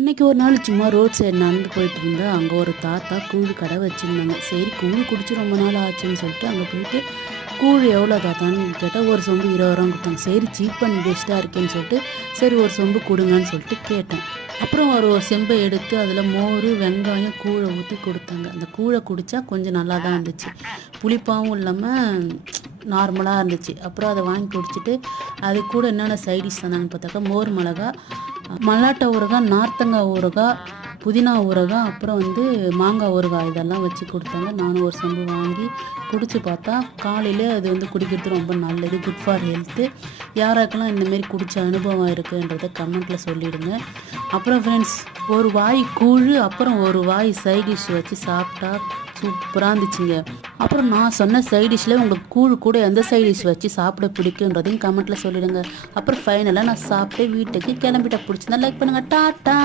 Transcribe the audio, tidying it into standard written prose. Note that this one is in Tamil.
இன்னைக்கு ஒரு நாள் சும்மா ரோட் சைடு நடந்து போயிட்டு இருந்தேன். அங்கே ஒரு தாத்தா கூழ் கடை வச்சுருந்தாங்க. சரி கூழ் குடிச்சு ரொம்ப நாள் ஆச்சுன்னு சொல்லிட்டு அங்கே போயிட்டு கூழ் எவ்வளோ தாத்தான்னு கேட்டால் ஒரு சொம்பு 20 ரூபா கொடுத்தாங்க. சரி சீப் அண்ட் பெஸ்ட்டாக இருக்கேன்னு சொல்லிட்டு சரி ஒரு சொம்பு கொடுங்கன்னு சொல்லிட்டு கேட்டேன். அப்புறம் ஒரு செம்பை எடுத்து அதில் மோர் வெங்காயம் கூழை ஊற்றி கொடுத்தாங்க. அந்த கூழை குடித்தா கொஞ்சம் நல்லா தான் இருந்துச்சு. புளிப்பாகவும் இல்லாமல் நார்மலாக இருந்துச்சு. அப்புறம் அதை வாங்கி குடிச்சிட்டு அது கூட என்னென்ன சைடிஷ் தந்தாங்கன்னு பார்த்தாக்கா மோர் மிளகா, மல்லாட்டை ஊறுகாய், நார்த்தங்காய் ஊறுகாய், புதினா ஊறுகாய், அப்புறம் மாங்காய் ஊறுகாய் இதெல்லாம் வச்சு கொடுத்தாங்க. நானும் ஒரு சொம்பு வாங்கி குடிச்சு பார்த்தா காலையில் அது குடிக்கிறது ரொம்ப நல்லது, குட் ஃபார் ஹெல்த்து. யாராக்கெல்லாம் இந்தமாரி குடித்த அனுபவம் இருக்குன்றதை கமெண்ட்டில் சொல்லிவிடுங்க. அப்புறம் ஃப்ரெண்ட்ஸ், ஒரு வாய் கூழ் அப்புறம் ஒரு வாய் சைடிஷ் வச்சு சாப்பிட்டா சூப்பராக இருந்துச்சுங்க. அப்புறம் நான் சொன்ன சைடிஷில் உங்களுக்கு கூழ் கூட எந்த சைடிஷ் வச்சு சாப்பிட பிடிக்குன்றதையும் கமெண்ட்டில் சொல்லிவிடுங்க. அப்புறம் ஃபைனலாக நான் சாப்பிட்டு வீட்டுக்கு கிளம்பிட்ட. பிடிச்சிருந்தா லைக் பண்ணுங்கள். டாட்டா.